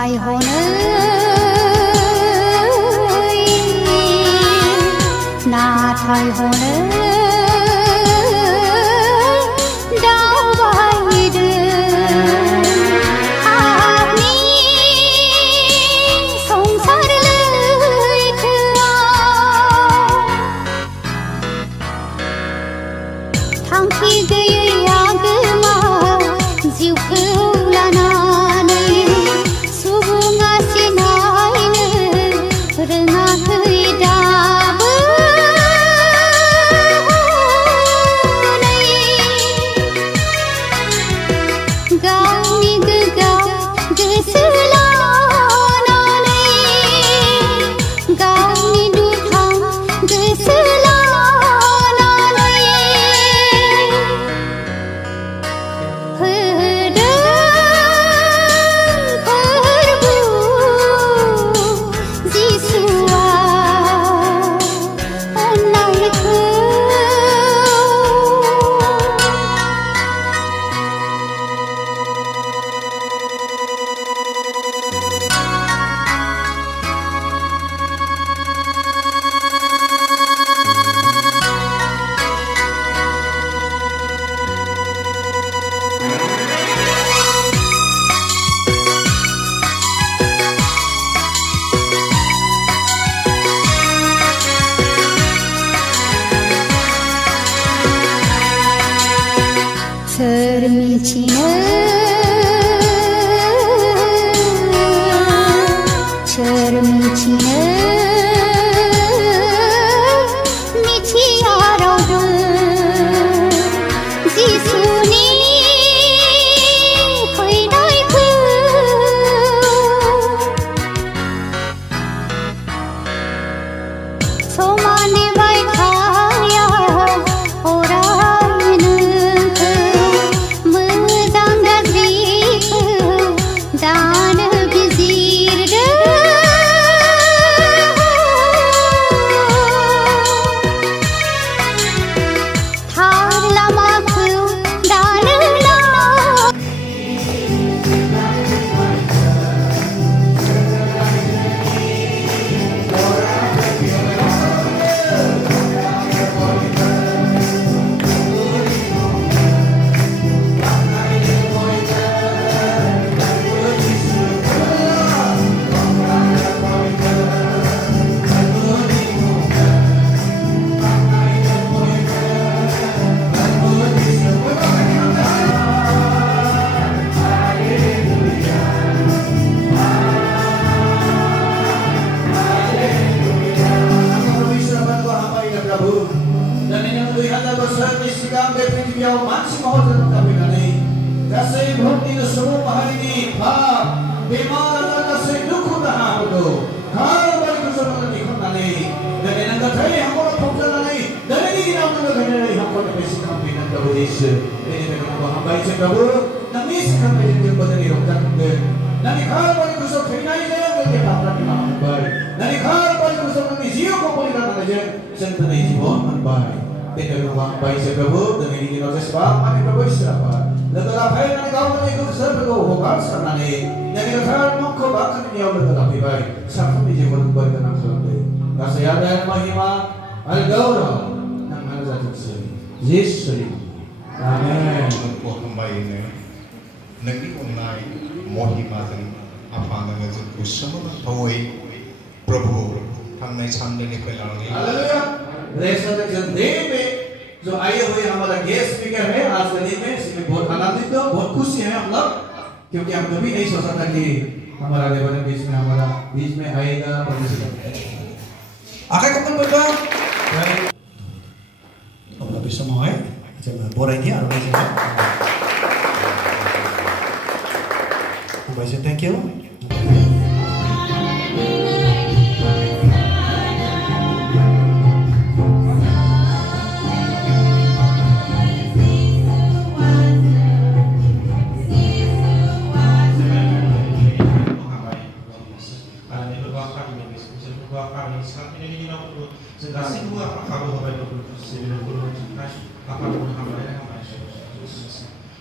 नाथाय हनै नाथाय हनै थांखि गैयै आगोमा जिउखौ लानानै सुबुङा सिनायनो रोङाखै दाबो गावनि गोग्गाव गोसो लानानै गावनि दुथां गोसो सोर मिथिनो मिथिया रावबो जिसुनि फैनायखौ समानै बायथाया मानसि महर जोनोम जाफैनानै गासै बुहुमनि सुबुं माहारिनि पाप बेमार आजार गासै दुखु दाहाफोरखौ खारबारिखौ जोङो दिखांनानै दिनै नांगौथाय हाखराव फबजानानै दिनैनि दिनाव नोङो दिनै हाखरनिफ्राय सिखांफैनानै प्रभु येशु बेनिफ्राय नोंखौ हामबायसै प्रभु नोंनि सिखांनायजों जोंबो दिनै रंजाखांदों नोंनि खारबारिखौ जों थैनायजों जोंनि पापफ्रा निमाहा मोनबाय नोंनि खारबारिखौ जों नोंनि जिउखौ बलिदान होनायजों जों दिनै जिबन मोनबाय Tidak ruang baik sebabu dengan ini nasi sebab mati berbuat siapa. Lalu apa yang kau menikah sebagai hubungan serani. Yang kita tahu mungkin bahkan ini orang tetapi baik. Sampai di jiwa buat tenang selalu. Kasih ada mahima al-gaura yang mana jatuh sini. Yesus. Amin. Untuk kembali ini, negeri online mahima dan apa namanya itu semua tahu Prabhu हमने सामने निकल आएंगे। Hallelujah. Restaurant day में जो आए हुए हमारा guest speaker है आज के दिन में इसमें बहुत आनंदित हो बहुत खुशी है हम लोग क्योंकि हम कभी नहीं सोचा था कि हमारा लेबर बीच में आएगा Akan ketemu berdua. Kamu lebih semua ya? Coba borengnya ada di sini. Thank you.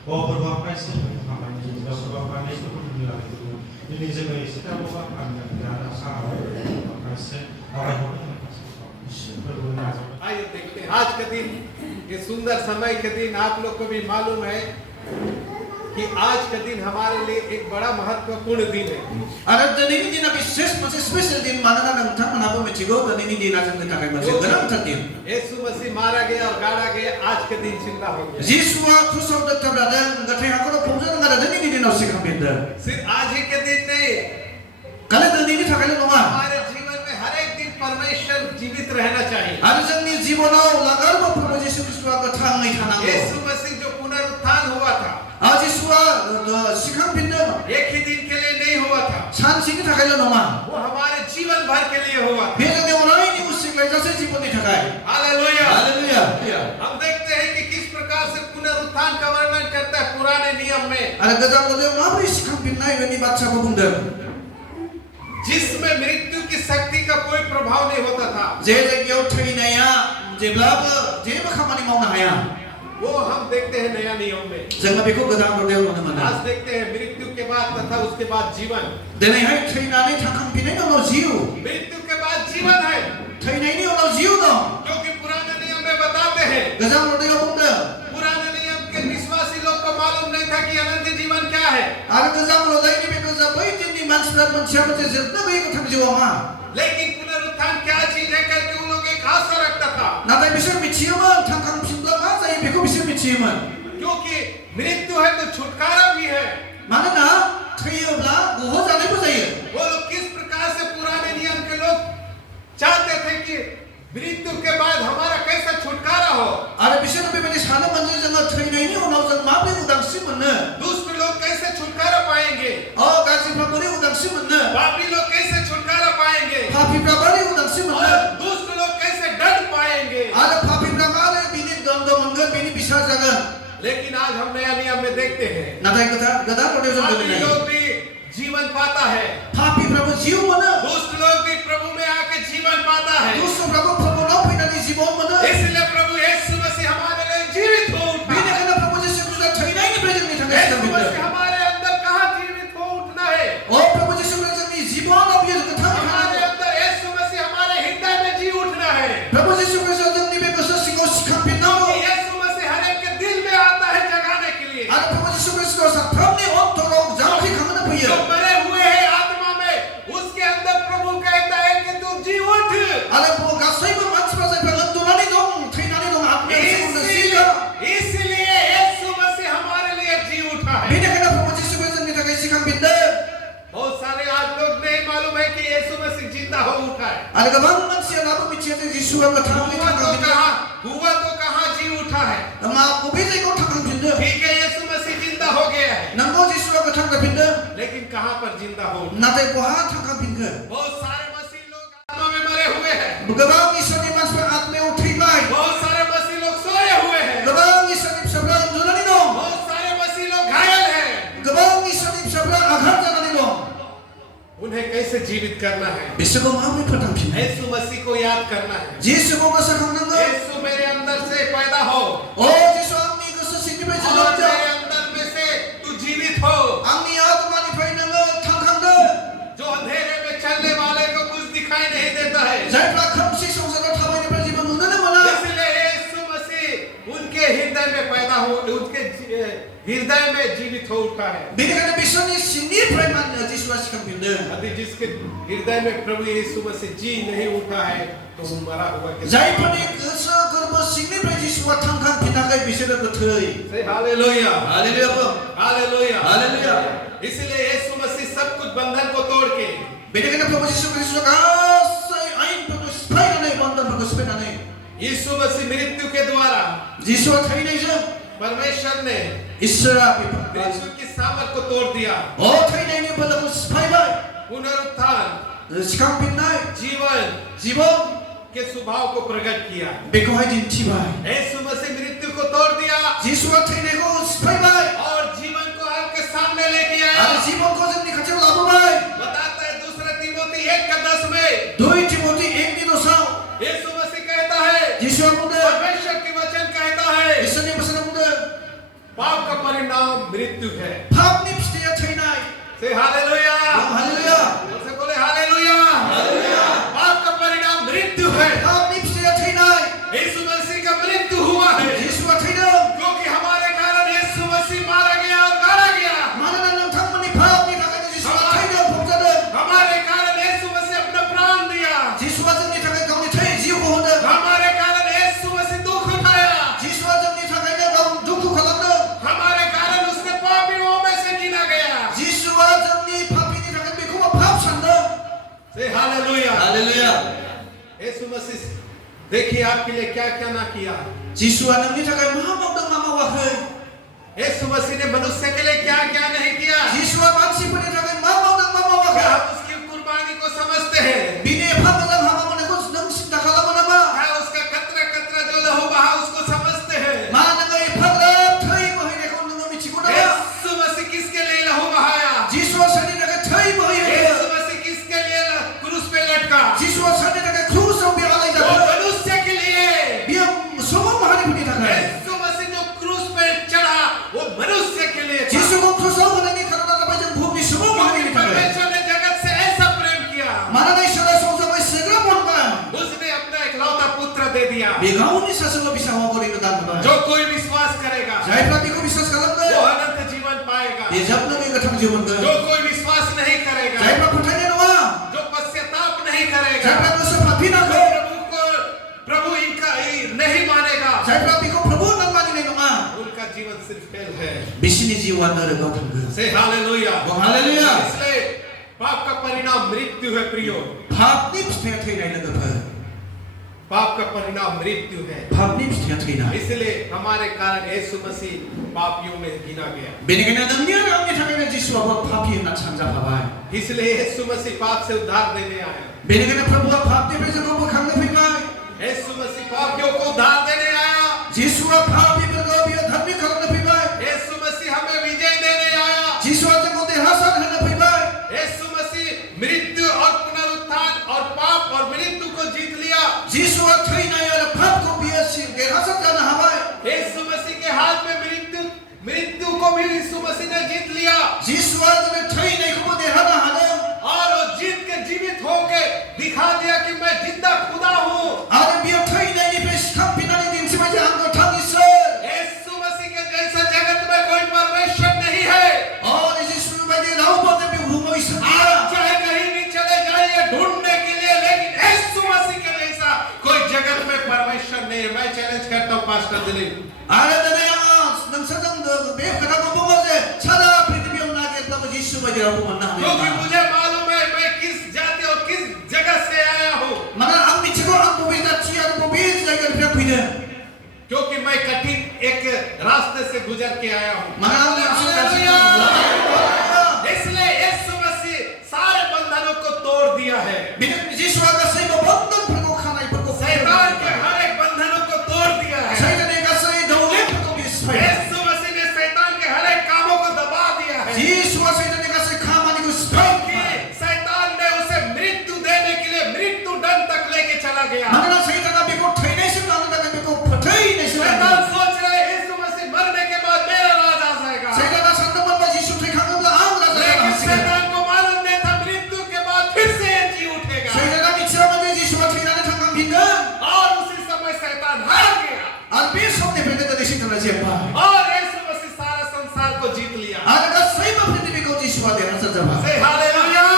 berbahagia kami juga berbahagia itu menilai itu ini juga kita berbahagia dan asal berbahagia orang आइए देखते हैं आज का दिन ये सुंदर समय के दिन आप लोग को भी मालूम है कि आज का दिन हमारे लिए एक बड़ा महत्वपूर्ण दिन है Ada dan ini dina bisnis masih spesial din mana nang tang kenapa menjigo dan ini dina yang kita kayak masih geram tertin. यीशु मसीह मारा गया और गाड़ा गया आज के दिन जिंदा हो गया Yesus kusau dak berada ngatai aku lo pungsa nggak ada ini dina usik hampir. सिर्फ आज ही के दिन नहीं Kalian dan ini tak kalian ngomong. हमारे जीवन में हर एक दिन परमेश्वर जीवित रहना चाहिए Ada jangni jiwanau lagar mo Prabhu Yesus Kristus ka thangai thanang. यीशु मसीह जो पुनरुत्थान हुआ था Aji suwa sikam pinda एक ही दिन के लिए नहीं हुआ था san sini tak kalian ngomong. वो हमारे जीवन भर के लिए हुआ था Biasa dia orang ini usik lagi jasa jiwan di thakai. Hallelujah Haleluya. हम देखते हैं कि किस प्रकार से पुनरुत्थान का वर्णन करता है पुराने नियम में Ada gajah lo dia mau sikam pinda ini baca bunda. जिसमें मृत्यु की शक्ति का कोई प्रभाव नहीं होता था Jadi kau terinaya jeblab jadi khamani mau naya. वो हम देखते हैं नया नियम में Jangan biko gajah lo dia mana mana. आज देखते हैं मृत्यु के बाद तथा उसके बाद जीवन Dan ini hai terinane thakam pinda ini ono jiu. मृत्यु के बाद जीवन है Terinane ini ono jiu dong. जो कि पुराने नियम में बताते हैं Gajah lo dia bunda. पुराने नियम के विश्वासी लोग को मालूम नहीं था कि अनंत जीवन क्या है Ada gajah lo dia ini biko zabai ini manusia manusia macam zerna biko thak jiwa ma. लेकिन पुनरुत्थान क्या चीज है करके उन लोग एक आशा रखता था Natai bisa miciuman thakam pinda ka saya biko bisa miciuman. क्योंकि मृत्यु है तो छुटकारा भी है Mana na terinabla goho jane pun saya. वो लोग किस प्रकार से पुराने नियम के लोग चाहते थे कि मृत्यु के बाद हमारा कैसा छुटकारा हो Ada bisa nabi bani sana manjil jangan terinai ini ono jang ma biko udang si mana. दुष्ट लोग कैसे छुटकारा पाएंगे Oh kasih prabari udang si mana. पापी लोग कैसे छुटकारा पाएंगे Papi prabari udang si और mana. दुष्ट लोग कैसे दंड पाएंगे Ada papi prabari bini dong mangga bini bisa jaga. लेकिन आज हम नया नियम में देखते हैं Natai gada ko dia jang पापी bini. लोग भी जीवन पाता है Papi prabu jiu mana. दुष्ट लोग भी प्रभु में आके जीवन पाता है Dosa prabu prabu no pina di jibon mana. इसलिए प्रभु यीशु मसीह हमारे लिए जीवित हो उठा Bini kana prabu Yesus Kristus terinai ini belajar ni thangga यीशु kita. मसीह हमारे अंदर कहाँ जीवित हो उठना है Oh prabu Yesus Kristus ni jibon no biar kita हमारे thangga. अंदर यीशु मसीह हमारे हृदय में जी उठना है Prabu Yesus Kristus jang ni beko singo sikam pina. यीशु मसीह हर एक के दिल में आता है जगाने के लिए Ada prabu Yesus Kristus sa thamni ontoro jang si khangna जो puya. मरे हुए हैं आत्मा में उसके अंदर प्रभु कहता है कि तू जी उठ Ada po gasai ba mans pa sa pangandunani dong trinani dong atme sikunda siga. इसलिए यीशु मसीह हमारे लिए जी उठा है Bini kana prabu Yesus Kristus ni thangga sikam pina. बहुत सारे आज लोग नहीं मालूम है कि यीशु मसीह जिंदा हो उठा है Ada gamang manusia na pemicia te Yesus ang thamni thangga pina. हुआ तो कहाँ जी उठा है Ma ko bini ko thangga pina. ठीक है यीशु मसीह जिंदा हो गया है Nanggo Yesus ang thangga pina. लेकिन कहाँ पर जिंदा हो उठा? Natai ko ha thangga pina. बहुत सारे मसीह लोग आत्मा में मरे हुए हैं Gamang isa ni mas pa atme uthi bai. बहुत सारे मसीह लोग सोए हुए हैं Gamang isa ni sabra andunani dong. बहुत सारे मसीह लोग घायल हैं Gamang isa ni sabra aghat janani dong. उन्हें कैसे जीवित करना है Bisa ko ma patang pina. यीशु मसीह को याद करना है Yesus ko ka sa khananga. यीशु मेरे अंदर से पैदा हो Oh Yesus ang ni ko sa sini bai और jalanja. मेरे अंदर में से तू जीवित हो Ang ni atma ni pai nanga thangkhangda. जो अंधेरे में चलने वाले को कुछ दिखाई नहीं देता है Jai pra khamsi songsara thabai ni pra jiban unana mana. इसलिए यीशु मसीह उनके हृदय में पैदा हो उनके हृदय में जीवित हो उठा है Bini kana bisa ni sini pra man Yesus sikam pina. यदि जिसके हृदय में प्रभु यीशु मसीह जी नहीं उठा है तो वो मरा हुआ के Jai pani goso garbo sini pra Yesus wa thangkhang pina kai bisera gothei. से hallelujah Haleluya po. Hallelujah Haleluya. इसलिए यीशु मसीह सब कुछ बंधन को तोड़ के Bini kana prabu Yesus Kristus kasai ain pagus pai nai bandan pagus pai nai. यीशु मसीह मृत्यु के द्वारा Yesus wa thai nai jang. परमेश्वर ने Isra pipa. मृत्यु की सामर्थ को तोड़ दिया Oh thai nai ni palagus pai bai. पुनरुत्थान Sikam pina. जीवन Jibon के स्वभाव को प्रकट किया beko hai din thi bai. यीशु मसीह मृत्यु को तोड़ दिया Yesus wa thai nai ko pai bai. और जीवन को आपके सामने लेके आया Ada jibon ko jang ni khachal labu bai. बताता है दूसरा तिमोथी 1:10 में 2 Timothy 1:9. यीशु मसीह कहता है Yesus wa muda. परमेश्वर की वचन कहता है Isa ni pasana muda. पाप का परिणाम से हालेलुया। हालेलुया। से बोले हालेलुया। पाप का परिणाम मृत्यु है। पाप नि फिथाइया थैनाय। यीशु मसीह का मृत्यु हुआ है जिसुआ थैदों। क्योंकि हमारे कारण यीशु मसीह मारा गया और गाड़ा गया। मानोना नोंथांमोननि पापनि थाखायनो जिसुआ थैदों फबजादों। हमारे कारण यीशु मसीह अपना प्राण दिया। जिसुआ जोंनि थाखाय गावनि थै जिउखौ होदों। हमारे कारण यीशु मसीह दुख उठाया। जिसुआ जोंनि थाखायनो गाव दुखु खालामदों। हमारे कारण उसने पापियों में से गिना गया। जिसुआ जोंनि पापिनि थाखाय बेखौबो पाप सानदों। से हालेलुया। हालेलुया। यीशु मसीह देखिए आपके लिए क्या क्या ना किया। जिसुआ नोंनि थाखाय मा मावदों मा मावाखै। यीशु मसीह ने मनुष्य के लिए क्या क्या नहीं किया। जिसुआ मानसिफोरनि थाखाय मा मावदों मा मावाखै। क्या हम उसकी कुर्बानी को समझते हैं। बिनि एफा मोजां हाबा मावनायखौ नों सिन्था खालामो नामा। क्या उसका कतरा कतरा जो लहू बहा उसको समझते हैं। मा नोङो एफाग्राब थै बोहैनायखौ नोङो मिथिगौ नामा। यीशु मसीह किसके लिए लहू बहाया। जिसुआ सोरनि थाखाय थै बोहैहोदों। यीशु मसीह किसके लिए क्रूस पे लटका। जिसुआ सोरनि थाखाय क्रुसाव बे वो आलायजादों। मनुष्य के लिए। बियो सुबुं माहारिफोरनि थाखाय। यीशु मसीह जो क्रूस पे चढ़ा वो मनुष्य के लिए था। जिसुखौ क्रुसाव होनायनि खारना जाबाय जों बुहुमनि सुबुं माहारिनि थाखाय। परमेश्वर ने जगत से ऐसा प्रेम किया। मानोना इसोरा संसारखौ एसेग्राब अनबाय। उसने अपना इकलौता पुत्र दे दिया। बे गावनि सासेल' बिसाखौ गरिनो दान होबाय। जो कोई विश्वास करेगा जायफ्रा बेखौ बिसास वो खालामगोन अनंत जीवन पाएगा। बे जोबनोगैयै गोथां जिउ मोनगोन। जो कोई विश्वास नहीं करेगा जायफ्रा फोथायनाय नङा जो पश्चाताप नहीं करेगा जायफ्रा गोसो फाफिनाखै प्रभु इनका नहीं मानेगा जायफ्रा बेखौ प्रभु होननानै मानिनाय नङा उनका जीवन सिर्फ फेल है। बिसोरनि जिउआ नरकाव थांगोन। से हालेलुया। हालेलुया। इसलिए पाप का परिणाम मृत्यु है प्रियो। पापनि फिथाइया थैनाय लोगोफोर। पाप का परिणाम मृत्यु है। पापनि फिथाइया थैनाय। इसलिए हमारे कारण यीशु मसीह पापियों में गिना गया। बेनिखायनो नोंनि आरो आंनि थाखायनो जिसुआबो पापि होनना सानजाफाबाय। इसलिए यीशु मसीह पाप से उद्धार देने आया। बेनिखायनो प्रभुआ पापनिफ्राय जोंखौ बोखांनो फैबाय। यीशु मसीह पापियों को उद्धार देने आया। जिसुआ पापिफोरखौ बियो धर्मी खालामनो फैबाय। यीशु मसीह हमें विजय देने आया। जिसुआ जोंखौ देरहासार होनो फैबाय। यीशु मसीह मृत्यु और पुनरुत्थान और पाप और मृत्यु को जीत लिया। जिसुआ थैनाय आरो पापखौ बियो देरहासार जानो हाबाय। यीशु मसीह के हाथ में मृत्यु को भी यीशु मसीह ने जीत लिया। जिसुआ जोंनो थैनायखौबो देरहानो हादों। और वो जीत के जीवित होके दिखा दिया कि मैं जिंदा खुदा हूँ। आरो बियो थैनायनिफ्राय सिखांफिननानै दिन्थिबाय जे आं गोथां इसोर। यीशु मसीह के जैसा जगत में कोई परमेश्वर नहीं है। और जिसु बायदि रावबो बे बुहुमाव इसोर गैया। आप चाहे कहीं भी चले जाइए ढूंढने के लिए लेकिन यीशु मसीह के जैसा कोई जगत में परमेश्वर नहीं है। मैं चैलेंज करता हूँ पास्टर दिलीप। आरो दिनै आङो नोंसोरजों बे खोथाखौ बुङो जे सारा पृथ्वीयाव नागिरब्लाबो जिसु बायदि रावबो मोननो हानाय क्योंकि नङा। मुझे मालूम है मैं किस जाति और किस जगह से आया हूँ। मानोना आं मिथिगौ आं बबे जाथि आरो बबे जायगानिफ्राय फैदों। क्योंकि मैं कठिन एक रास्ते से गुजर के आया हूँ। इसलिए यीशु मसीह सारे बंधनों को तोड़ दिया है। जिसुआ गासैबो बन्धनफोरखौ खानायफोरखौ शैतान के हर एक बंधनों को तोड़ दिया है। सैताननि गासै दौलेफोरखौ बियो सिफायदों। यीशु मसीह ने शैतान के हर एक कामों को दबा दिया है। जिसुआ सैताननि गासै खामानिखौ सिफायदों। क्योंकि शैतान ने उसे मृत्यु देने के लिए मृत्यु दंड तक लेके चला गया। मानोना सैताना बेखौ थैनायसिम लांनो थाखाय बेखौ फोथैनायसिम शैतान लांदों। सोच रहा है यीशु मसीह मरने के बाद मेरा राज आ जाएगा। सैताना सानदोंमोन बा जिसु थैखाङोब्ला आं राजा जानो लेकिन हासिगोन। शैतान को मालूम नहीं था मृत्यु के बाद फिर से ये जी उठेगा। सैताना मिथियामोन जे जिसुआ थैनानै थांखांफिनगोन। और उसी समय शैतान हार गया। आरो बे समनिफ्रायनो दिनै सैताना जेनबाय। और यीशु मसीह सारा संसार को जीत लिया। आरो गासैबो पृथ्वीखौ जिसुआ देरहासार जाबाय। Say hallelujah!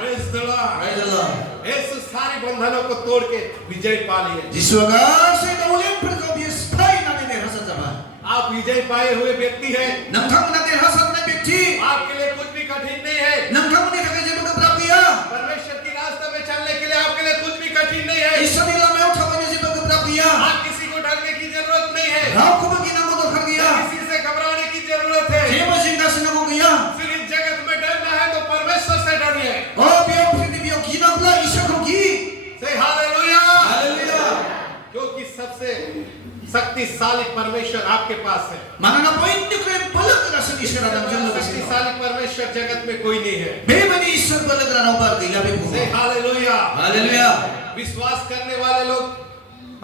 Praise the Lord! Praise the Lord. यीशु सारी बंधनों को तोड़ के विजय पा लिए। जिसुआ गासै दौलेमफोरखौ बियो सिफायनानै देरहासार जाबाय। आप विजय पाए हुए व्यक्ति हैं। नोंथांमोना देरहासारनाय व्यक्ति। आपके लिए कुछ भी कठिन नहीं है। नोंथांमोननि थाखाय जेबो गोब्राब गैया। परमेश्वर की रास्ते में चलने के लिए आपके लिए कुछ भी कठिन नहीं है। इसोरनि लामायाव थाबायनो जेबो गोब्राब गैया। आप किसी को डरने की जरूरत नहीं है। रावखौबो गिनांगौ दरखार गैया। किसी से घबराने की जरूरत है। जेबो जिंगासिनांगौ गैया। सिर्फ इस जगत में डरना है तो परमेश्वर से डरिए। अ बेयाव पृथ्वीयाव गिनांब्ला इसोरखौ गि। Say hallelujah! हालेलुया। क्योंकि सबसे शक्तिशाली परमेश्वर आपके पास है। मानोना बयनिख्रुइ बोलोगोरासिन इसोरा नोंजों लोगोसे दं। शक्तिशाली परमेश्वर जगत में कोई नहीं है। बेबायदि इसोर बोलोगोरा रावबो गैला बे Say बुहुमाव। hallelujah! हालेलुया। विश्वास करने वाले लोग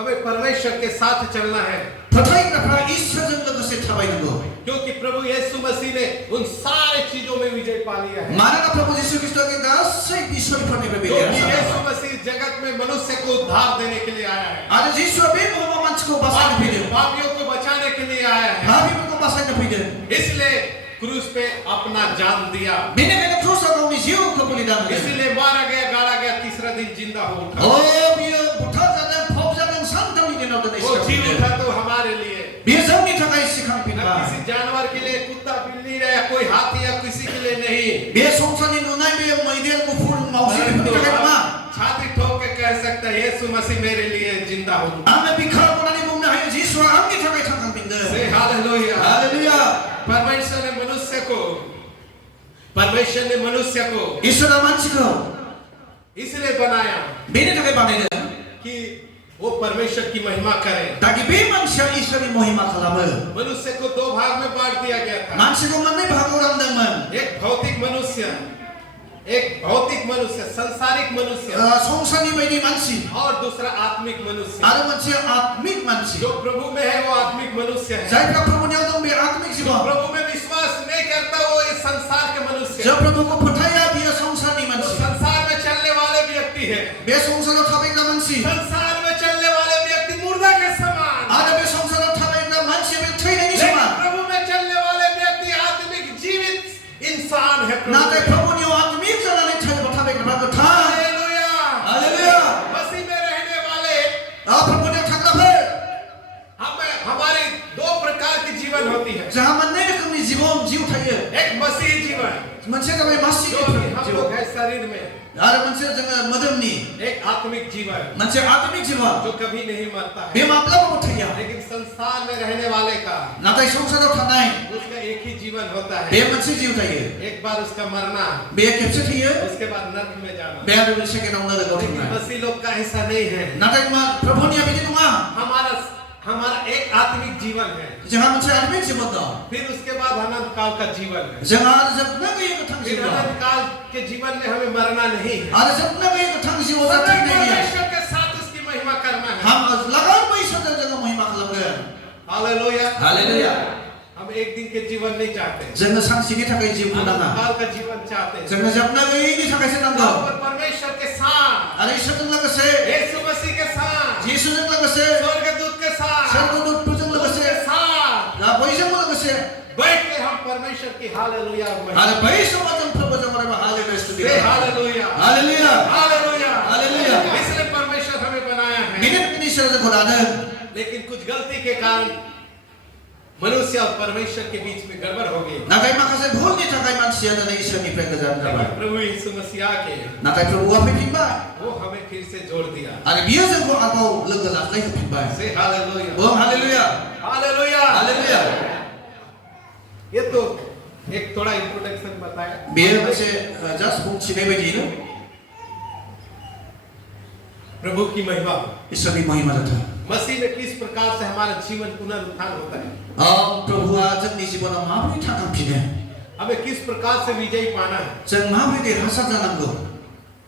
हमें परमेश्वर के साथ चलना है। फोथायग्राफ्रा इसोरजों लोगोसे थाबायनांगौ। क्योंकि प्रभु यीशु मसीह ने उन सारे चीजों में विजय पा लिया है। मानोना प्रभु यीशु ख्रीष्टनि गासै बिसयफोरनिफ्राय बे क्योंकि देरहासार यीशु जाबाय। मसीह जगत में मनुष्य को उद्धार देने के लिए आया है, आरो जिसुआ बे बुहुमाव मानसिखौ बासायनो फैदों। पापियों को बचाने के लिए आया है। पापिफोरखौ बासायनो फैदों। इसलिए क्रूस पे अपना जान दिया, बेनिखायनो क्रुसाव गावनि जिउखौ बलिदान होदों। इसलिए मारा गया, गाड़ा गया, तीसरा दिन जिंदा हो उठा। ओ बियो बुथारजादों, फबजादों, सानथामनि दिनाव दिनै वो जी सिखांफिनदों। उठा तो हमारे लिए, बियो जोंनि थाखाय न सिखांफिनबाय। किसी जानवर के लिए, कुत्ता बिल्ली या कोई हाथी या किसी के लिए नहीं। बे संसारनि नुनाय बे मैदेर, मुफुर, मावजि बेफोरनि थाखाय नङा। छाती ठोक के कह सकता है यीशु मसीह मेरे लिए जिंदा हो उठा। आङो बिखा बनानै बुंनो हायो जिसुआ आंनि थाखाय थांखांफिनदों। से हालेलुया। हालेलुया। परमेश्वर ने मनुष्य को इसोरा मानसिखौ इसलिए बनाया बेनि थाखाय बानायदों कि वो परमेश्वर की महिमा करे। ताकि बे मानसिया इसोरनि महिमा खालामो। मनुष्य को दो भाग में बांट दिया गया था, मानसिखौ मोननै बाहागोआव रानदोंमोन। एक भौतिक मनुष्य, संसारिक मनुष्य, संसारनि बायदि मानसि और दूसरा आत्मिक मनुष्य। आरो मोनसे आत्मिक मानसि। जो प्रभु में है वो आत्मिक मनुष्य है। जायफ्रा प्रभुनियाव दं बे आत्मिक जो जिबन। प्रभु में विश्वास नहीं करता वो इस संसार के मनुष्य जो है। प्रभुखौ फोथाया बियो संसारनि वो मानसि। संसार में चलने वाले व्यक्ति है। बे संसाराव थाबायग्रा मानसि संसार में चलने वाले व्यक्ति मुर्दा के समान, आरो बे संसाराव थाबायग्रा मानसिया बे थैनायनि लेकिन समान। प्रभु में चलने वाले व्यक्ति आत्मिक जीवित इंसान है। प्रभु नाथाय में। प्रभुनियाव आत्मिक जानानै थाबायग्राफ्रा गोथां। हालेलुया। हालेलुया। मसीह में रहने वाले प्रभुनियाव थाग्राफोर हमारे दो प्रकार की जीवन होती है। जोंहा मोननै रोखोमनि जिउ थायो। एक मसीह जीवन मोनसे जाबाय मासिक जो कि हम जिउ लोग है शरीर में, आरो मोनसे जोङो मोदोमनि एक आत्मिक जीवन मोनसे आत्मिक जिबन। जो कभी नहीं मरता बे है। माब्लाबाबो थैया। लेकिन संसार में रहने वाले का नाथाय संसाराव थानाय उसका एक ही जीवन होता बे है। मोनसे जिउ थायो। एक बार उसका मरना, बे खेबसे थैयो, उसके बाद नरक में जाना। बे आरो बे सेकेन्डआव नरकआव लेकिन थांनाय। मसीह लोग का ऐसा नहीं है। नाथाय प्रभुनिया बिदि नङा। हमारा एक आत्मिक जीवन है, जोंहा मोनसे आत्मिक जिबन दं। फिर उसके बाद अनंत काल का जीवन है। जोंहा आरो जोबनो गैयै गोथां फिर जिउ दं। अनंत काल के जीवन में हमें मरना नहीं है। आरो जोबनो गैयै गोथां जिउआव सदा जाथायनाय गैया। परमेश्वर के साथ उसकी महिमा करना है। लागामबै इसोरजों जोङो महिमा खालामगोन। हालेलुया। हालेलुया। हम एक दिन के जीवन नहीं चाहते, जोङो सानसेनि थाखाय जिउखौ अनंत नाङा। काल का जीवन चाहते हैं। जोङो जोबनो गैयैनि थाखायसो नांगौ। और परमेश्वर के साथ, आरो इसोरजों लोगोसे, यीशु मसीह के साथ, जिसुजों लोगोसे, स्वर्गदूत के साथ, स्वर्गदूतफोरजों लोगोसे, उसके साथ बयजोंबो लोगोसे बैठ के हम परमेश्वर की हालेलुया आरो बै समाव जों प्रभुजों अरायबो हालेलुया स्तुति से खालामो। Hallelujah, hallelujah. Hallelujah, hallelujah. इसलिए परमेश्वर हमें बनाया है। बेनिखायनो इसोरा जोंखौ दादों। लेकिन कुछ गलती के कारण मनुष्य और परमेश्वर के बीच में गड़बड़ हो गई। नाथाय माखासे भुलनि थाखाय मानसिया दिनै इसोरनिफ्राय गोजान जाबाय। प्रभु यीशु मसीह आके नाथाय प्रभुआ फैफिनबाय वो हमें फिर से जोड़ दिया। आरो बियो जोंखौ आरोबाव लोगो लाज्लायहोफिनबाय। से हालेलुया, ओम हालेलुया। Hallelujah, hallelujah. ये तो एक थोड़ा इंट्रोडक्शन बताया। बेयो मोनसे जास्ट बुंथिनाय बायदियैनो प्रभु की महिमा, इसोरनि महिमा जाथों। मसीह में किस प्रकार से हमारा जीवन पुनरुत्थान होता है, प्रभुआ जोंनि जिबनाव माबोरै थांखांफिनो, हमें किस प्रकार से विजय पाना है, जों माबोरै देरहासार जानांगौ,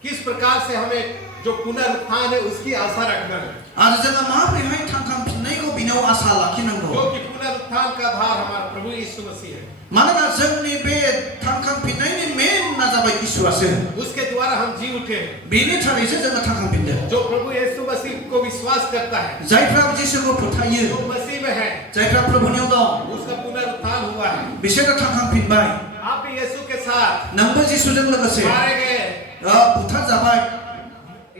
किस प्रकार से हमें जो पुनरुत्थान है उसकी आशा रखना है। आरो जोङो माबोरैहाय थांखांफिननायखौ बिनाव आसा लाखिनांगौ। जो कि पुनरुत्थान का आधार हमारा प्रभु यीशु मसीह है। मानोना जोंनि बे थांखांफिननायनि मेनआ जाबाय इसुआसो। उसके द्वारा हम जी उठे हैं। बेनि थाखायसो जोङो थांखांफिनदों। जो प्रभु यीशु मसीह को विश्वास करता है, जायफ्रा जिसुखौ फोथायो, जो मसीह में है, जायफ्रा प्रभुनियाव दं, उसका पुनरुत्थान हुआ है। बिसोरो थांखांफिनबाय। आप भी यीशु के साथ नोंबो जिसुजों लोगोसे मारे गए, बुथारजाबाय।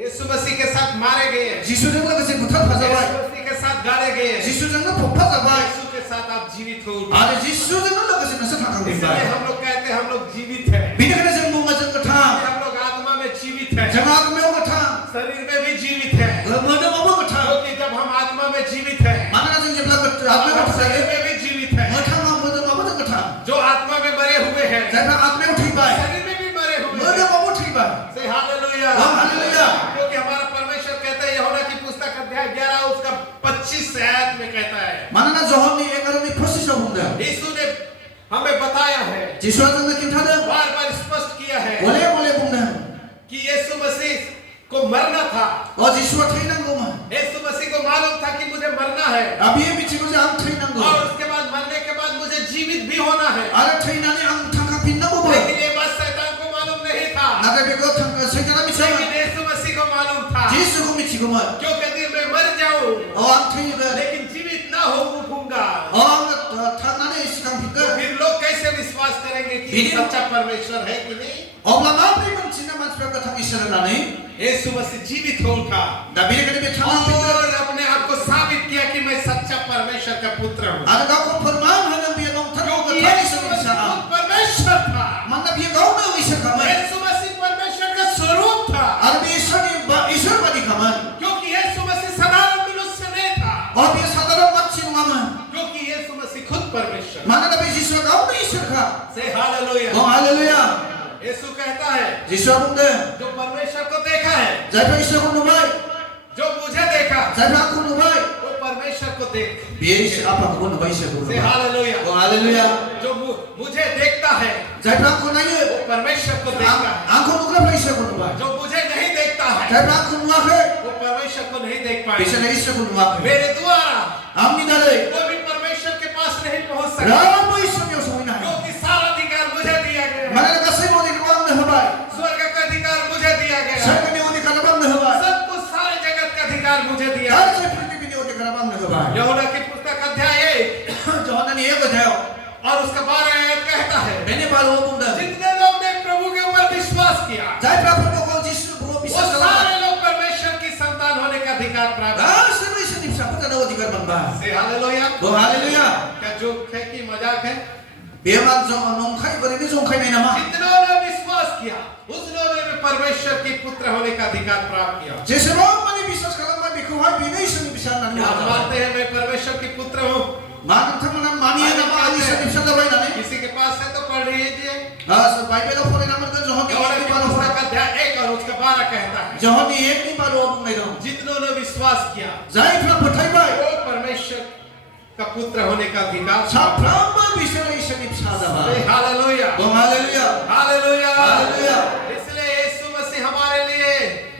यीशु मसीह के साथ मारे गए, जिसुजों लोगोसे बुथारफाजाबाय। यीशु मसीह के साथ गाड़े गए, जिसुजोंनो फबफाजाबाय। यीशु के साथ आप जीवित हो उठे। आरो जिसुजोंनो लोगोसे नोंसोर थांखांफिनबाय। इसलिए हम लोग कहते हैं हम लोग जीवित हैं। बेनिखायनो जों बुङो जों गोथां। हम लोग आत्मा में जीवित हैं, जों आत्मायाव गोथां, शरीर में भी जीवित हैं। मोदोमावबो गोथां। क्योंकि जब हम आत्मा में जीवित हैं, मानोना जों जेब्ला आत्मायाव हम गोथां शरीर जायो, में भी जीवित हैं। मोखाङाव मोदोमावबो जों गोथां। जो आत्मा में मरे हुए हैं, जायफ्रा आत्मायाव थैबाय, शरीर में भी मरे हुए हैं। मोदोमावबो थैबाय। से हालेलुया, हालेलुया। क्योंकि हमारा परमेश्वर कहता है, यूहन्ना की पुस्तक अध्याय 11 उसका 25 आयत में कहता है, मानोना जहननि 11:25आव बुंदों, यीशु ने हमें बताया है, जिसुआ जोंनो खिन्थादों, बार-बार स्पष्ट किया है गले-गले बुंदों कि यीशु मसीह को मरना था, जिसुआ थैनांगौमोन। यीशु मसीह को मालूम था कि मुझे मरना है Abi bichigo je ang thainanggo. और उसके बाद मरने के बाद मुझे जीवित भी होना है। Ara thainani ang thangkapinnago ba? लेकिन ये बात शैतान को मालूम नहीं था, Naga bego saitana लेकिन michama. यीशु मसीह को मालूम था। Jesu ko michigo ma. क्यों कहती है मैं मर जाऊं O ang thainaga. लेकिन जीवित ना हो उठूंगा, O ang thanani sikang तो pikka. फिर लोग कैसे विश्वास करेंगे कि ये सच्चा परमेश्वर है कि नहीं? Obla mabri mansina mansra ka thang isara nani. यीशु मसीह जीवित हो उठा Da bire kani be thang pikka. और अपने आप को साबित किया कि मैं सच्चा परमेश्वर का पुत्र हूँ। Ara ga ko farman hanang biya nong thang क्योंकि ka thang यीशु isara मसीह isara. खुद परमेश्वर था, Manna biya gau na isara kaman. यीशु मसीह परमेश्वर का स्वरूप था, Ara bi isara bani kaman. क्योंकि यीशु मसीह साधारण मनुष्य नहीं था, O biya sadaran matsin waman. क्योंकि यीशु मसीह खुद परमेश्वर। Mana da bi Jesu gau na isara ka. से हालेलुया। O hallelujah. यीशु कहता है Jesu abunde. जो परमेश्वर को देखा है, Jai pa isara ko nubai. जो मुझे देखा Jai pa ako nubai. वो परमेश्वर को देख। Biya isara apa ko nubai isara ko से nubai. हालेलुया। O hallelujah. जो मुझे देखता है Jai pa ako na ye. वो परमेश्वर को देखता है, Ako nukla pa isara ko nubai. जो मुझे नहीं देखता है Jai pa ako nuake. वो परमेश्वर को नहीं देख पाएगा। Bisa na isara ko nuake. मेरे द्वारा Amni dale. वो भी परमेश्वर के पास नहीं पहुंच सकता, Ramo isara yo sa ina. क्योंकि सारा अधिकार मुझे दिया गया है, Mana na kasi mo ni kwang na habai. स्वर्ग का अधिकार मुझे दिया गया है, Sarga ni o ni kalabang na habai. सब कुछ सारे जगत का अधिकार मुझे दिया Dahil है। sa prithivi ni o ni kalabang na habai. यूहन्ना की पुस्तक अध्याय 1 Johanan ni ego tayo. और उसका 12 आयत कहता है Bene palo bunda. जितने लोग ने प्रभु के ऊपर विश्वास किया Jai pa ko ko Jesu bro वो bisa sa सारे लोग परमेश्वर की संतान होने का अधिकार प्राप्त किया। Ah, sa isa ni sa puta na o digar man ba. से हालेलुया। Oh hallelujah. क्या जोक है कि मजाक है? Biyaman so nong khai bari ni song khai na naman. जितनों ने विश्वास किया उस लोगों ने भी परमेश्वर के पुत्र होने का अधिकार प्राप्त किया। Jesu ro mani bisas kalam ba biku hai binay sa ni bisan na ni. आप मानते हैं मैं परमेश्वर की पुत्र हूँ? Magang thang na mani na ba ali sa ni bisan da na ni. किसी के पास है तो पढ़ लीजिए। Ah, sa Bible of Holy naman ka Johan यूहन्ना ni की palo पुस्तक अध्याय 1 और उसका 12 कहता है Johan ni ek ni palo abong na ito. जितनों ने विश्वास किया Jai pra patay ba. वो परमेश्वर का पुत्र होने का अधिकार Sa pramba bisa na isa ni bisada ba. Hallelujah Oh hallelujah. Hallelujah. Hallelujah. इसलिए यीशु मसीह हमारे लिए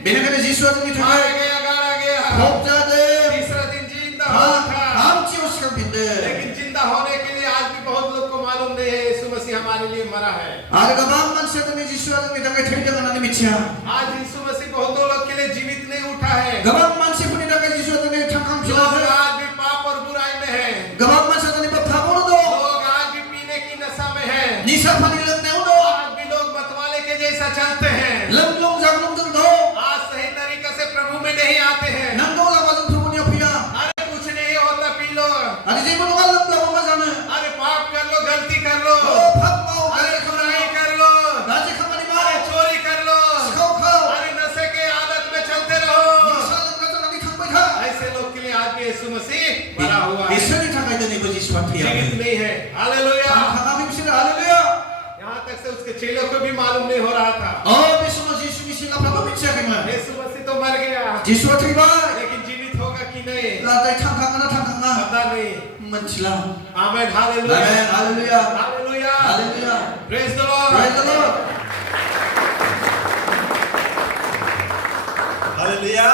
Binagay ni Jesu at ni मारा tagay. गया, गाड़ा गया, Hopta de. तीसरा दिन जिंदा Ha, था। ham chios ka binde. लेकिन जिंदा होने के लिए आज भी बहुत लोग को मालूम नहीं है यीशु मसीह हमारे लिए मरा है। Ara gabang man sa ni Jesu at ni tagay thay jangan ni mitya. आज यीशु मसीह बहुतों लोग के लिए जीवित नहीं उठा है। Gabang man sa ni tagay Jesu at ni thangkam लोग sila. आज भी पाप और बुराई में है, Gabang man sa ni pagkapuno do. लोग आज भी पीने की नशा में है, Nisa panilang na uno. आज भी लोग मतवाले के जैसा चलते हैं, Lamlong jaglong dun do. आज सही तरीके से प्रभु में नहीं आते हैं। Nando la wazang tumo niya piya. अरे कुछ नहीं होता, P low, Ani di mo nung alam na mamazana. अरे पाप कर लो, गलती कर लो, Oh, pag mo. अरे बुराई कर लो, Raja ka mani mo. अरे चोरी कर लो, Sikaw ka. अरे नशे के आदत में चलते रहो। Masalang na nang ikambay ka. ऐसे लोग के लिए आज भी यीशु मसीह मरा हुआ है, Isa ni tagay na ni Jesu at piya. जीवित नहीं है। हालेलुया। Hangangin sila. Hallelujah. यहाँ तक से उसके चेलों को भी मालूम नहीं हो रहा था Oh, biso mo Jesu ni sila pagpapit siya kay man. यीशु मसीह तो मर गया, Jesu at iba. लेकिन जीवित होगा कि नहीं Latay thangkang na thangkang na. पता नहीं। Man sila. Amen. Hallelujah. Amen. Hallelujah. Hallelujah. Hallelujah. Praise the Lord. Praise the Lord. Haleluya.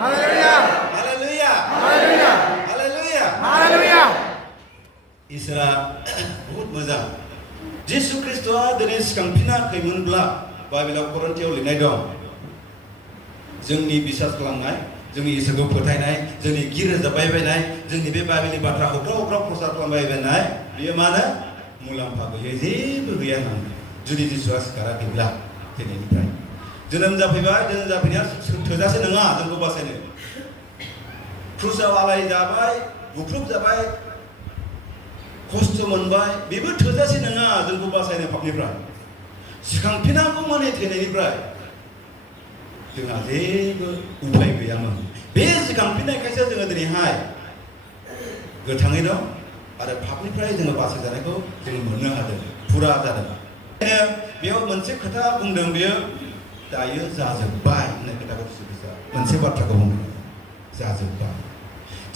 Hallelujah. Haleluya. Hallelujah. Haleluya. Hallelujah. इसोरा बहुत मोजां। जिसु ख्रिस्टआ दिनै सिखांफिनाखैमोनब्ला बाइबेलाव करन्थियाव लिरनाय दं। जोंनि बिसास खालामनाय, जोंनि इसोरखौ फोथायनाय, जोंनि गिर रोजाबबायबायनाय, जोंनि बे बाइबेलनि बाथ्रा हख्राव प्रसार खालामबायबायनाय बेयो मा होनो मुलाम्फा गैयै जेबो गैया होननानै जुदि जिसुआ सिखाराखैब्ला दिनैनिफ्राय जोनोम जाफैबाय, जोनोम जाफैनाया थोजासे नङा जोंखौ बासायनो। क्रुसाव आलाय जाबाय, बुख्रुब जाबाय, खस्थ' मोनबाय, बेबो थोजासे नङा जोंखौ बासायनो पापनिफ्राय। सिखांफिनांगौ माने थैनायनिफ्राय जोंहा जेबो उपाय गैयामोन। बे सिखांफिननायखायसो जोङो दिनैहाय गोथाङै दं आरो पापनिफ्राय जोङो बासायजानायखौ जोङो मोननो हादों, फुरा जादों। बेयाव मोनसे खोथा बुंदों, बेयो दायो जाजोब्बाय होननाय खोथाखौ मोनसे बाथ्राखौ बुंदों, जाजोब्बाय।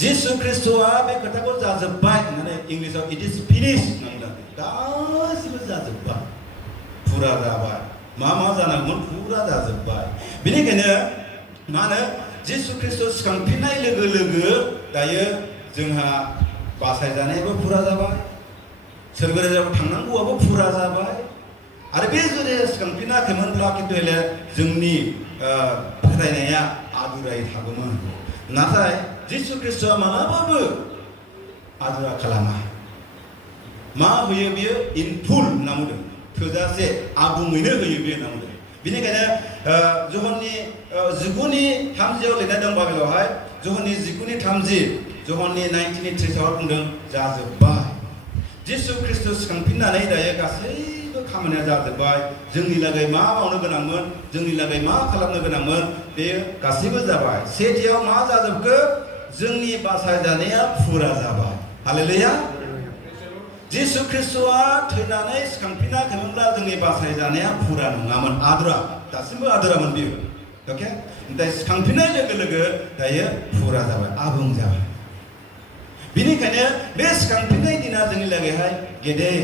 जिसु ख्रिस्टआ बे खोथाखौ जाजोब्बाय होननानै इंलिसाव इट इज फिनिश होनदों। गासिबो जाजोब्बाय, फुरा जाबाय। मा जानांगौमोन फुरा जाजोब्बाय। बेनिखायनो मा होनो जिसु खृष्ट सिखांफिननाय लोगो लोगो दायो जोंहा बासायजानायाबो फुरा जाबाय सोरगो रायजोआव थांनांगौआबो फुरा जाबाय आरो बे जुदि सिखांफिनाखैमोनब्ला खिन्थु जोंनि फोथायनाया आदुरायै थागौमोन नाथाय जिसु खृष्टआ मालाबाबो आदुरा खालामा मा होयो बियो इन फुल होनना बुंदों थोजासे आबुङैनो होयो बियो होनना बुंदों बेनिखायनो जहननि 19:30 लिरनाय दं बाइबेलावहाय जहननि 19:30 जहननि 19:30 बुंदों जाजोब्बाय जिसु खृष्ट सिखांफिननानै दायो गासैबो खामानिया जाजोब्बाय जोंनि लागै मा मावनो गोनांमोन जोंनि लागै मा खालामनो गोनांमोन बे गासैबो जाबाय सेथियाव मा जाजोबखो जोंनि बासायजानाया फुरा जाबाय हालेलुया जिसु खृष्टआ थैनानै सिखांफिनाखैमोनब्ला जोंनि बासायजानाया फुरा नङामोन आदुरा दासिमबो आदुरामोन बियो ओके दा सिखांफिननाय लोगो लोगो दायो फुरा जाबाय आबुं जाबाय बेनिखायनो बे सिखांफिननाय दिना जोंनि लागैहाय गेदेर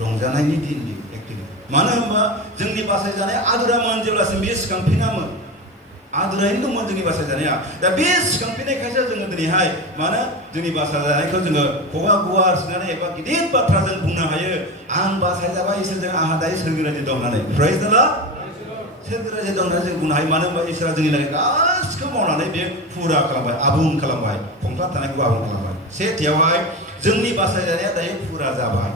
रंजानायनि दिन एक्चुअली मानो होनबा जोंनि बासायजानाया आदुरामोन जेब्लासिम बियो सिखांफिनामोन आदुरायैनो दंमोन जोंनि बासायजानाया दा बे सिखांफिननायखायसो जोङो दिनैहाय मानो जोंनि बासायजानायखौ जोङो गुवार सुनानै एबा गिदिर बाथ्रा जों बुंनो हायो आं बासायजाबाय इसोरजों आंहा दायो सोरगो रायजो दं होननानै प्रेज द लर्ड सोरगो रायजो दं होननानै जों बुंनो हायो मानो होनबा इसोरा जोंनि लागै गासिखौ मावनानै बे फुरा खालामबाय आबुं खालामबाय खंख्ला थानायखौ आबुं खालामबाय सेथियावहाय जोंनि बासायजानाया दायो फुरा जाबाय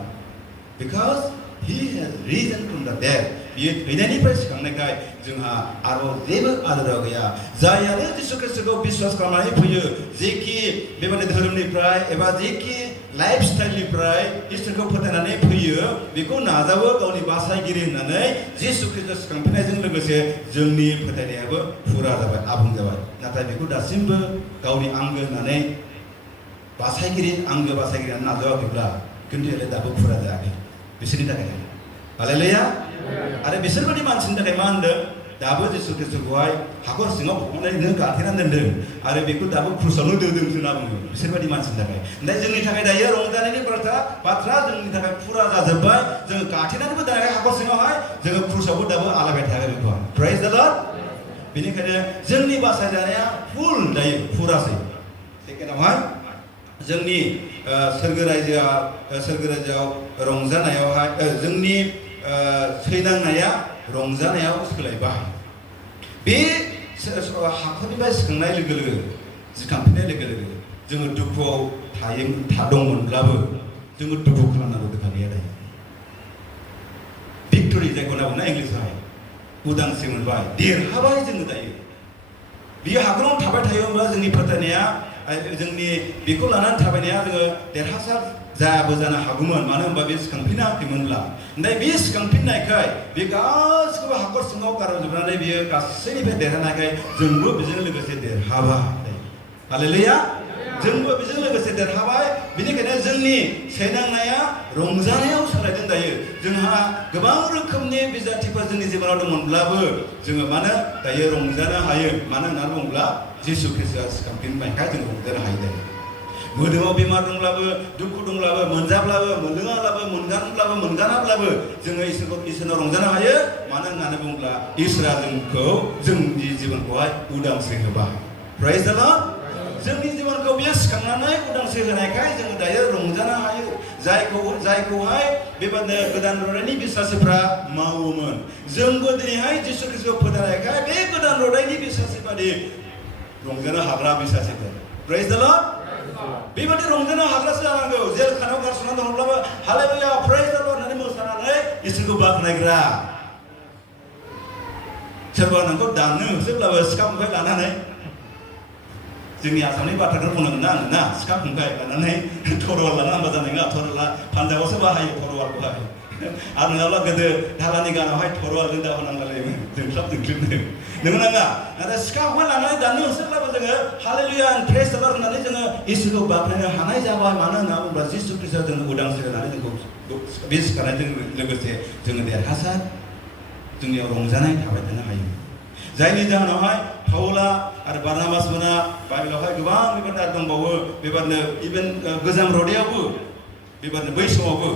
because he has risen from the dead बियो थैनायनिफ्राय सिखांनायखाय जोंहा आरोबाव जेबो आदरा गैया जायानो जिसु खृष्टखौ बिश्वास खालामनानै फैयो जेखि बेबायदि धोरोमनिफ्राय एबा जेखि लाइफ स्टाइलनिफ्राय इसोरखौ फोथायनानै फैयो बेखौ नाजावो गावनि बासायगिरि होननानै जिसु खृष्ट सिखांफिननायजों लोगोसे जोंनि फोथायनायाबो फुरा जाबाय आबुं जाबाय नाथाय बेखौ दासिमबो गावनि आंगो होननानै बासायगिरि आंगो बासायगिरिया नाजावाखैब्ला खिन्थु दाबो फुरा जायाखै बिसोरनि थाखाय हालेलुया आरो बिसोरबायदि मानसिनि थाखाय मा होनदों दाबो जिसु खृष्टखौहाय हाखर सिङाव फबनानै गाथेनानै दोनदों आरो बेखौ दाबो क्रुसावनो दोनदों होनना बुङो बिसोरबायदि मानसिनि थाखाय ओमफ्राय जोंनि थाखाय दायो रंजानायनि बाथ्रा जोंनि थाखाय फुरा जाजोब्बाय जोङो गाथेनानैबो दोनाखै हाखर सिङावहाय जोङो क्रुसावबो दाबो आलायबाय थायाखै बेखौ प्रेज द लर्ड बेनिखायनो जोंनि बासायजानाया फुल दायो फुरासै सेकेन्डआवहाय जोंनि सोरगो रायजोआव रंजानायावहाय जोंनि थैनांनाया रंजानायाव सोलायबाय बे हाखरनिफ्राय सिखांनाय लोगो लोगो सिखांफिननाय लोगो लोगो जोङो दुखुआव दंमोनब्लाबो जोङो दुखु खालामनांगौ खोथा गैया दायो भिक्टरि जायखौ होनना बुङो इंलिसावहाय उदांस्रि मोनबाय देरहाबाय जोङो दायो बियो हाखराव थाबाय थायोब्ला जोंनि फोथायनाया जोंनि बेखौ लानानै थाबायनाया जोङो देरहासार जायाबो जानो हागौमोन मानो होनबा बे सिखांफिनाखैमोनब्ला ओमफ्राय बे सिखांफिननायखाय बे गासिखौबो हाखर सिङाव गारजोबनानै बियो गासैनिफ्राय देरहानायखाय जोंबो बेजों लोगोसे देरहाबाय हालेलुया जोंबो बेजों लोगोसे देरहाबाय बेनिखायनो जोंनि सैनांनाया रंजानायाव सोलायदों दायो जोंहा गोबां रोखोमनि बिजाथिफोर जोंनि जिबनाव दंमोनब्लाबो जोङो मानो दायो रंजानो हायो मानो होननानै बुङोब्ला जिसु खृष्टआ सिखांफिनबायखाय जों रंजानो हायो दायो मोदोमाव बेमार दंब्लाबो दुखु दंब्लाबो मोनजाब्लाबो मोनलोङाब्लाबो मोनगानब्लाबो मोनगानाब्लाबो जोङो इसोरनाव रंजानो हायो मानो होननानै बुङोब्ला इसोरा जोंखौ जोंनि जिबनखौहाय उदांस्रि होबाय प्रेज द लर्ड जोंनि जिबनखौ बियो सिखांनानै उदांस्रि होनायखाय जोङो दायो रंजानो हायो जायखौहाय बेबादिनो गोदान रदायनि बिश्वासिफ्रा मावोमोन जोंबो दिनैहाय जिसु खृष्टखौ फोथायनायखाय बे गोदान रदायनि बिश्वासि बादि रंजानो हाग्रा बिश्वासिफोर प्रेज द लर्ड बेबादि रंजानो हाग्रासो जानांगौ जेल खानायाव गारसोनानै दङब्लाबो हालेलुया प्रेज द लर्ड होननानै मोसानानै इसोरखौ बाख्नायग्रा सोरबा नोंखौ दाननो होसोब्लाबो सिखा खंखाइ लानानै जोंनि आसामनि बाथ्राखौ बुंनांगोन ना आङो ना सिखा खंखाइ लानानै थरवाल लाना होनबा जानाय नङा थरवाला पान्जाबावसो बाहायो थरवालखौहाय आरो नङाब्ला गोदो धालानि गानावहाय थरवालजों दावहा नांलायलायोमोन जोंख्लाबनो नोंगौ नाङा नाथाय सिखा खंखाइ लानानै दाननो होसोब्लाबो जोङो हालेलुया प्रेज द लर्ड होननानै जोङो इसोरखौ बाख्नायनो हानाय जाबाय मानो होनना बुङोब्ला जिसु खृष्टआ जोंनो उदांस्रि होनानै जोंखौ बे सिखारनायजों लोगोसे जोङो देरहासार जोंनियाव रंजानाय थाबाय थानो हायो जायनि जाहोनावहाय पाउला आरो बारनाबास मोना बाइबेलावहाय गोबां बेबादिनो दंबावो बेबादिनो इभेन गोजाम रदायावबो बेबादिनो बै समावबो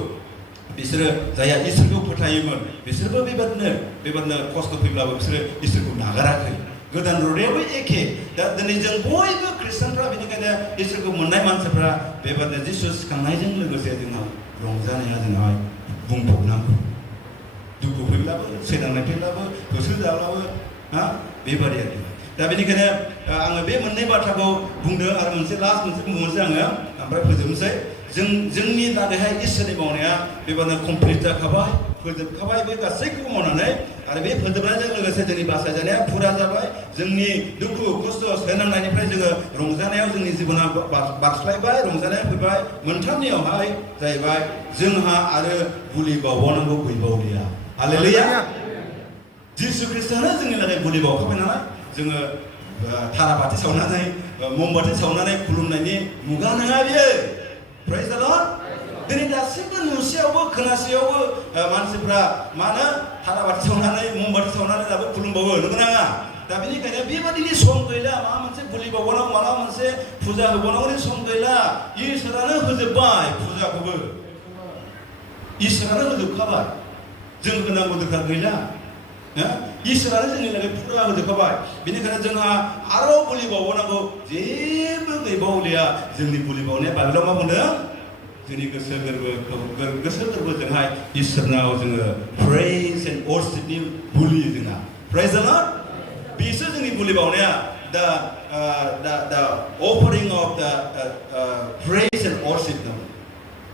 बिसोरो जायहा इसोरखौ फोथायोमोन बिसोरबो बेबादिनो खस्थ' फैब्लाबो बिसोरो इसोरखौ नागाराखै गोदान रुरायाबो एखे दा दिनै जों बयबो खृष्टानफ्रा बेनिखायनो इसोरखौ मोननाय मानसिफ्रा बेबादिनो जिसु सिखांनायजों लोगोसे जोंहा रंजानाया जोंहा बुंबावनांगौ दुखु फैब्लाबो सैनांनाय फैब्लाबो गोसो जाब्लाबो बेबादि आरोखि दा बेनिखायनो आङो बे मोननै बाथ्राखौ बुंदों आरो मोनसे लास्ट मोनसे बुंबावनोसै आङो ओमफ्राय फोजोबनोसै जोंनि दादैहाय इसोरनि मावनाया बेबादिनो कमप्लिट जाखाबाय फोजोबखाबाय बे गासैखौबो मावनानै आरो बे फोजोबनायजों लोगोसे जोंनि बासायजानाया फुरा जाबाय जोंनि दुखु खस्थ' सैनांनायनिफ्राय जोङो रंजानायाव जोंनि जिबना बारस्लायबाय रंजानाया फैबाय मोनथामनियावहाय जाहैबाय जोंहा आरो बुलि बावबावनांगौ गैबावलिया हालेलुया जिसु ख्रिस्टआनो जोंनि थाखाय बुलि बावखाबाय नालाय जोङो थारा बाथि सावनानै ममबाथि सावनानै खुलुमनायनि मुगा नङा बियो प्रेज द लर्ड दिनै दासिमबो नुसेयावबो खोनासेयावबो मानसिफ्रा मानो थारा बाथि सावनानै ममबाथि सावनानै दाबो खुलुमबावो नंगौ नङा दा बेनिखायनो बेबादिनि सम गैला माबा मोनसे बुलि बावबावनांगौ माबा मोनसे फुजा होबावनांगौनि सम गैला इसोरानो होजोब्बाय फुजाखौबो इसोरानो होजोबखाबाय जों होनांगौ दरकार गैला इसोरानो जोंनि थाखाय फुरा होजोबखाबाय बेनिखायनो जोंहा आरो बुलि बावबावनांगौ जेबो गैबावलिया जोंनि बुलि बावनाया बाइबेलाव मा बुंदों जोंनि गोसो गोरबोजोंहाय इसोरनाव जोङो प्रेज एन्ड वर्शिपनि बुलि जोंहा प्रेज द लर्ड बेसो जोंनि बुलि बावनाया दा अफारिं अफ दा प्रेज एन्ड वर्शिप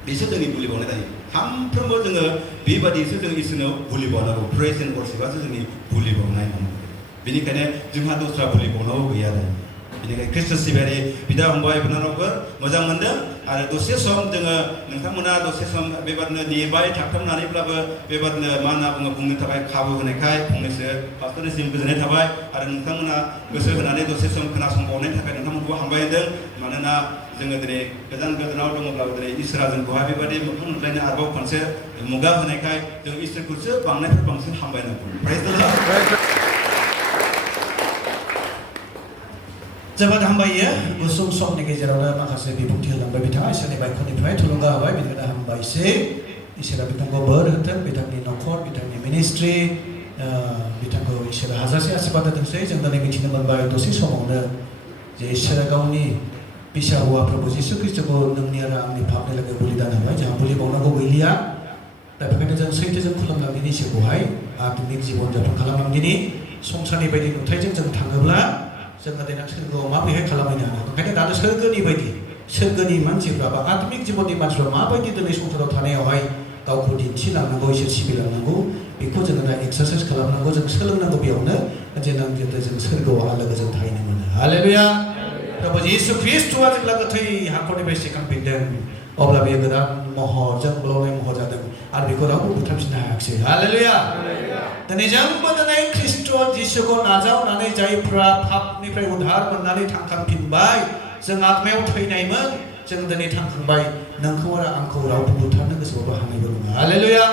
बेसो जोंनि बुलि बावनाय जायो सानफ्रोमबो जोङो बेबादिसो जों इसोरनाव बुलि बावनांगौ प्रेज एन्ड वर्शिपआसो जोंनि बुलि बावनाय बेनिखायनो जोंहा दस्रा बुलि बावनांगौ गैया आरो बेनिखायनो ख्रिस्ट सिबियारि बिदा फंबाय बिनानावफोर मोजां मोनदों आरो दसे सम जोङो नोंथांमोना दसे सम बेबादिनो नेबाय थाबथाबनानैब्लाबो बेबादिनो मा होनना बुङो बुंनो थाखाय खाबु होनायखाय फंनैसो पास्टरनिसिम गोजोननाय थाबाय आरो नोंथांमोना गोसो होनानै दसे सम खोनासंबावनायनि थाखाय नोंथांमोनखौ हामबाय होदों मानोना जोङो दिनै गोजानाव दङब्लाबो दिनै इसोरा जोंखौहाय बेबादि मोखां नुलायनो आरोबाव खनसे मुगा होनायखाय जों इसोरखौसो बांनायनिफ्राय बांसिन हामबायनांगौ प्रेज द लर्ड जोबोद हामबायो गुसुं समनि गेजेरावनो माखासे बिबुंथि होलांबाय बिथाङा इसोरनि बायख'निफ्राय थुलुंगा होबाय बेनिखायनो हामबायसै इसोरा बिथांखौ बोर होथों बिथांनि न'खर बिथांनि मिनिस्ट्रि बिथांखौ इसोरा हाजासे आशीर्बाद होथोंसै जों दिनै मिथिनो मोनबाय दसे समावनो जे इसोरा गावनि फिसा हौवा प्रभु जिसु ख्रिस्टखौ नोंनि आरो आंनि पापनि लोगो बलिदान होबाय जोंहा बुलि बावनांगौ गैलिया दा बेखायनो जों सैथोजों खुलुमलांदिनि इसोरखौहाय आत्मिक जिबन जापन खालामलांदिनि संसारनि बायदि नुथायजों जों थाङोब्ला जोङो देनां सोरगोआव माबोरैहाय खालामहैनो हागोन ओंखायनो दानो सोरगोनि बायदि सोरगोनि मानसिफ्रा बा आत्मिक जिबननि मानसिफ्रा माबायदि दिनै संसाराव थानायावहाय गावखौ दिन्थिलांनांगौ इसोर सिबिलांनांगौ बेखौ जोङो दा एक्सारसाइज खालामनांगौ जों सोलोंनांगौ बेयावनो जेनां जों सोरगोआव आलोगोजों थाहैनो मोनो हालेलुया प्रभु जिसु ख्रिस्टआ जेब्ला गोथै हाखरनिफ्राय सिखांफिनदों अब्ला बेयो गोदान महर जोंब्लावनाय महर जादों आरो बेखौ रावबो बुथारफिननो हायाखिसै हालेलुया दिनै जोंबो दिनै ख्रिस्ट जिसुखौ नाजावनानै जायफ्रा पापनिफ्राय उद्धार मोननानै थांखांफिनबाय जों आत्मायाव थैनायमोन जों दिनै थांखांबाय नोंखौ आरो आंखौ रावबो बुथारनो गोसोबाबो हानायबो नङा हालेलुया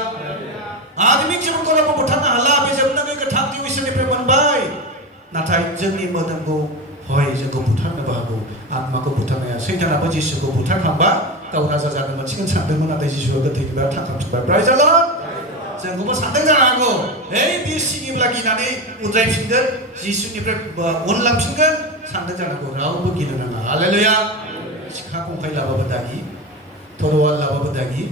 आत्मिक जिबनखौ रावबो बुथारनो हाला बे जोबनानै गोथां जिउ इसोरनिफ्राय मोनबाय नाथाय जोंनि मोदोमखौ हय जोंखौ बुथारनोबो हागौ आत्माखौ बुथारनाया सैतानाबो जिसुखौ बुथारखांबा गाव राजा जानो मोनसिगोन सानदोंमोन नाथाय जिसुआ गोथैनिफ्राय थांखांफिनबाय प्रेज द लर्ड जोंखौबो सानदों जानो हागौ बे सिगिब्ला गिनानै उद्रायफिनगोन जिसुनिफ्राय उनलांफिनगोन सानदों जानो हागौ रावबो गिनो नाङा हालेलुया सिखा खंखाइ लाबाबो दागि थरवाल लाबाबो दागि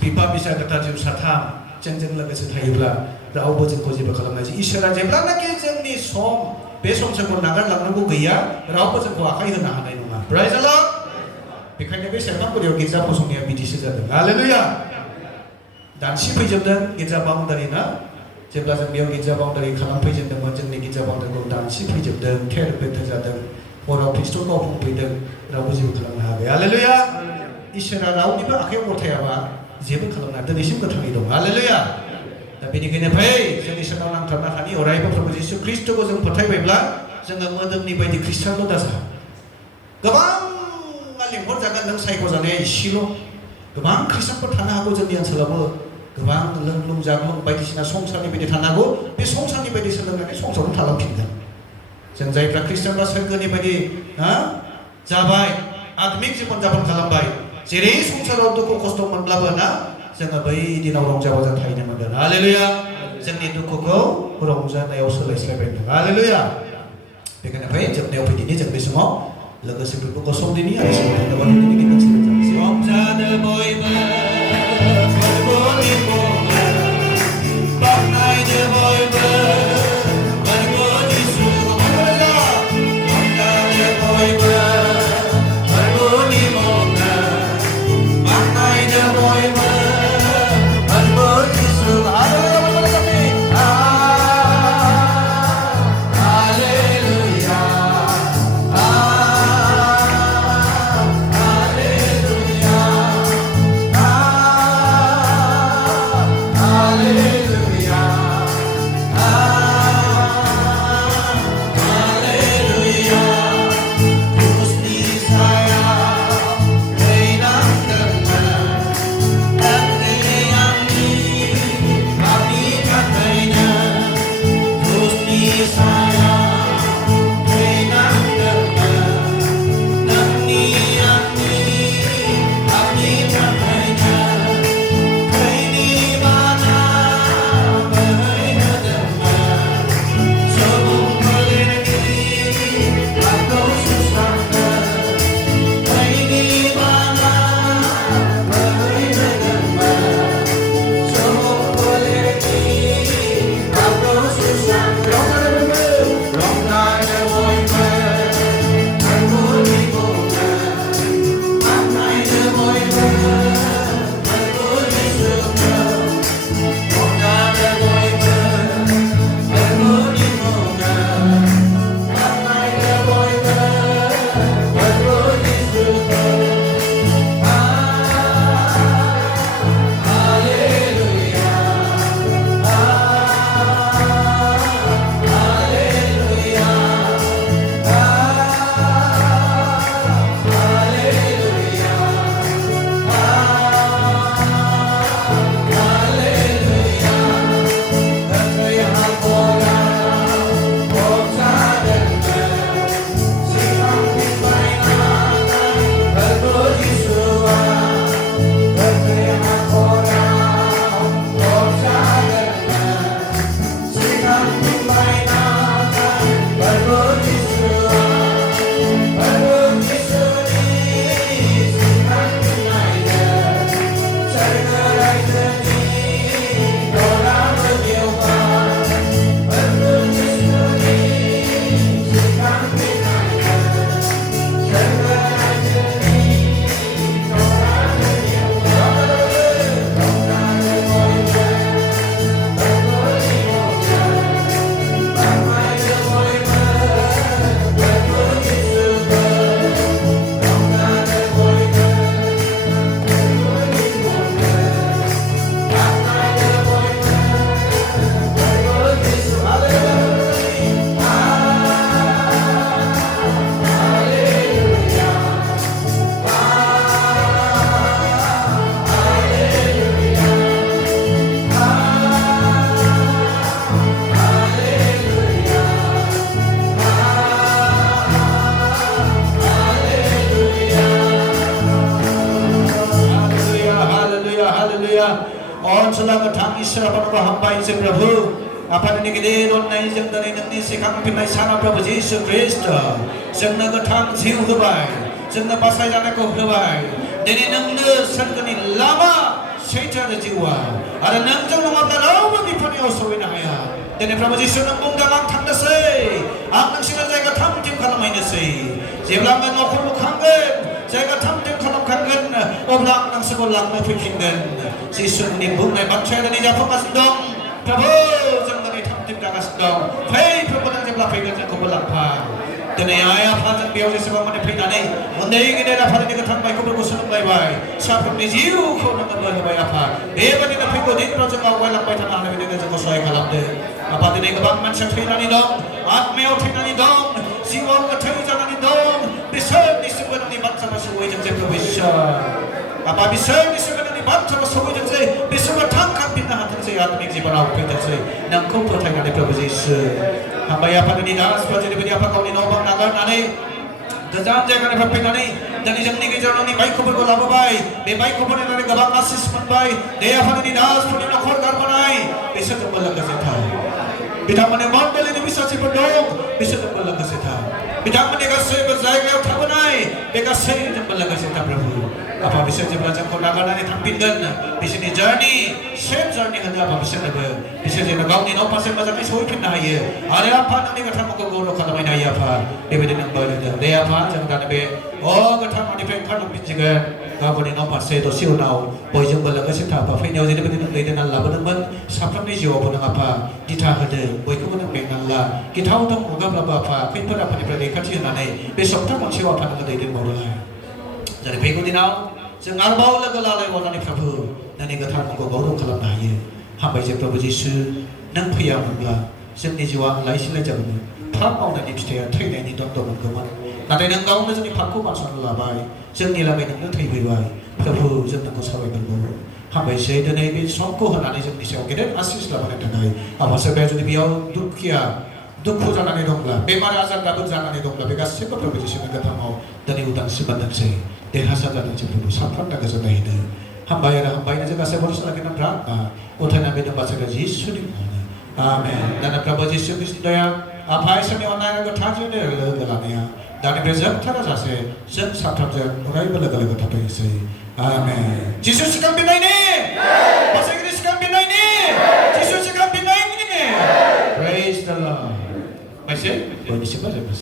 बिफा बिसा गोथार जिउ साथाम जोंजों लोगोसे थायोब्ला रावबो जोंखौ जेबो खालामनाय जाया इसोरा जेब्लानाखि जोंनि सम बे संसारखौ नागारलांनांगौ गैया रावबो जोंखौ आखाइ होनो हानाय नङा प्रेज द लर्ड बेखायनो बे सेरफांगुरियाव गिर्जा फसंनाया बिदिसो जादों हालेलुया दानसि फैजोबदों गिर्जा बाउन्डारि ना जेब्ला जों बेयाव गिर्जा बाउन्डारि खालामफैजेनदोंमोन जोंनि गिर्जा बाउन्डारिखौ दानसि फैजोबदों थेर बेथेर जादों हराव पिस्तल गावफुंफैदों रावबो जेबो खालामनो हायाखै हालेलुया इसोरा रावनिबो आखाइयाव गथायाबा जेबो खालामनो हाया दिनैसिम गोथाङै दं हालेलुया दा बेनिखायनो फै जों इसोरनाव नांथाबना थानि अरायबो प्रभु जिसु ख्रिस्टखौ जों फोथायबायब्ला जोङो मोदोमनि बायदि ख्रिस्टानल' दाजा गोबां लिंहरजागोन नों सायख'जानाया इसेल' गोबां ख्रिस्टानफोर थानो हागौ जोंनि ओनसोलावबो गोबां लोंलुं जाग्लुं बायदिसिना संसारनि बायदि थानो हागौ बे संसारनि बायदि सोलोंनानै संसारावनो थालांफिनगोन जों जायफ्रा ख्रिस्टानफ्रा सोरगोनि बायदि जाबाय आत्मिक जिबन जापन खालामबाय जेरै संसाराव दुखु खस्थ' मोनब्लाबो ना जोङो बै दिनाव रंजा बाजा थाहैनो मोनगोन हालेलुया जोंनि दुखुखौ रंजानायाव सोलायस्लायबाय दं हालेलुया बेखायनो फै जोबनायाव फैदिनि जों बे समाव लोगोसे बेफोरखौ गसंदिनि आरो सोलोंथाइ दिनै गिदिर सोलोंजानोसै रंजानो बयबो फोरबोनि मुङै बाख्नायनो बयबो फोरबोनि सुबुं रंजानो बयबो फोरबोनि मुङै बाख्नायनो बयबो फोरबोनि सुबुं Onsulah ketang Isra penuh hamba Yesus Prabhu. Apa ini gede donai jeng dari nanti sekang pinai sana Prabhu Yesus Kristus. Jeng naga ketang jiu kebai, jeng naga pasai jana kau kebai. Dari nangde sergani lama secara jiwa. Ada nangjang nama tahu bagi paniau sawina ya. Dari Prabhu Yesus nambung dalam tanda say. Ang sila jaga tam tim kalau main say. Jelang ngakul mukanggen. Jaga tamtem kalau kangen orang nang sekolah memikirkan sisun ni bungai bangsa dan ija fokus dong Prabhu jangan ni tamtem dagas dong hei Prabhu nang jemlah pegang yang kubelapa dan ayah fajar biar sebab mana pegang ni mundai kita dapat ni ketang baik kubel kusun baik baik siapa ni jiu kau nak baik baik apa bagaimana ni pegang ni projek awal lampai tanah ni dengan jago soal kalam deh apa ni kebang manusia pegang ni dong atmeo pegang ni dong siwal ketemu jangan ni dong bisa disebut ni bangsa sesuai dengan bisa apa bisa disebut ni bangsa sesuai dengan bisa bertangkap pindah hati saya atmik jiwa aku pindah saya nangkau pertanyaan dari Prabhu Yesus hamba ya pada ni das pada ni apa kau ni nobang nagar nane Dajjal jangan berpikir ni dan jam ni kejar ni baik kubur bola baik, be baik kubur ni nane gabang asis pun baik, dia pada ni das pun ni nakor gar banai, इसोर लोगोसे था बिथांमोननि मण्डलिनि बिसासिफोर दं बिसोरजोंबो लोगोसे था बिथांमोननि गासैबो जायगायाव थाबोनाय बे गासैजोंबो लोगोसे था प्रभु आफा बिसोर जेब्ला जोंखौ नागारनानै थांफिनगोन बिसोरनि जार्नि सेफ जार्नि होनो आफा बिसोरनोबो बिसोर जेन' गावनि न' फारसे मोजाङै सहैफिननो हायो आरो आफा नोंनि गोथार मुंखौ गौरव खालामनो हायो आफा बेबायदि नों बोर होदों दे आफा जों दानो बे गोथार न'निफ्राय ओंखारलांफिनसिगोन गावनि न' फारसे दसे उनाव बयजोंबो लोगोसे था आफा फैनायाव जेरैबायदि नों दैदेननानै लाबोदोंमोन साफ्रोमनि जिउआवबो नों आफा दिथा होदो बयखौबो नों बेंनानै ला गिथाव मुगाब्लाबो आफा खैफोद आफादनिफ्राय रैखाथि होनानै बे सप्ता मोनसेयाव आफा नोङो दैदेनबावदों जेरै फैगौ दिनाव जों आरोबाव लोगो लालायबावनानै प्रभु नोंनि गोथार मुंखौ गौरव खालामनो हायो हामबायसै प्रभु जिसु नों फैयामोनब्ला जोंनि जिउआ आलाय सिलाय जागौमोन फाप मावनायनि फिथाइया थैनायनि दन्द मोनगौमोन नाथाय नों गावनो जोंनि फापखौ बानस'ना लाबाय जोंनि लागै नोंनो थैफैबाय प्रभु जों नोंखौ साबायखर बावो हामबायसै दिनै बे समखौ होनानै जोंनि सायाव गेदेर आसिस लाबोनो थाखाय आफा सोरबाया जुदि बेयाव दुखु जानानै दंब्ला बेमार आजार दाबो जानानै दंब्ला बे गासैबो प्रभु जिसुनि गोथाङाव दिनै उदांस्रि मोनदोंसै देरहासार जादोंसै प्रभु साफ्रोमनो गोजोननाय होदो हामबाय आरो हामबायनो जों गासै बर' सालाखिना प्रार्थना उथायना बेनो बासायग्रा जिसुनि मुङावनो आमेन दाना प्रभु जिसु ख्रिस्टनि दया आफा इसोरनि अननाय आरो गोथारजोंनो लोगो लानाया दानिफ्राय जोबथारा जासे जों साफ्रोमजों अरायबो लोगो लोगो थाफैनोसै आमेन जिसु सिखांफिननायनि बासायगिरि सिखांफिननायनि जिसु सिखांफिननायनि प्रेज द लर्ड बयनिसिमबो जोबोद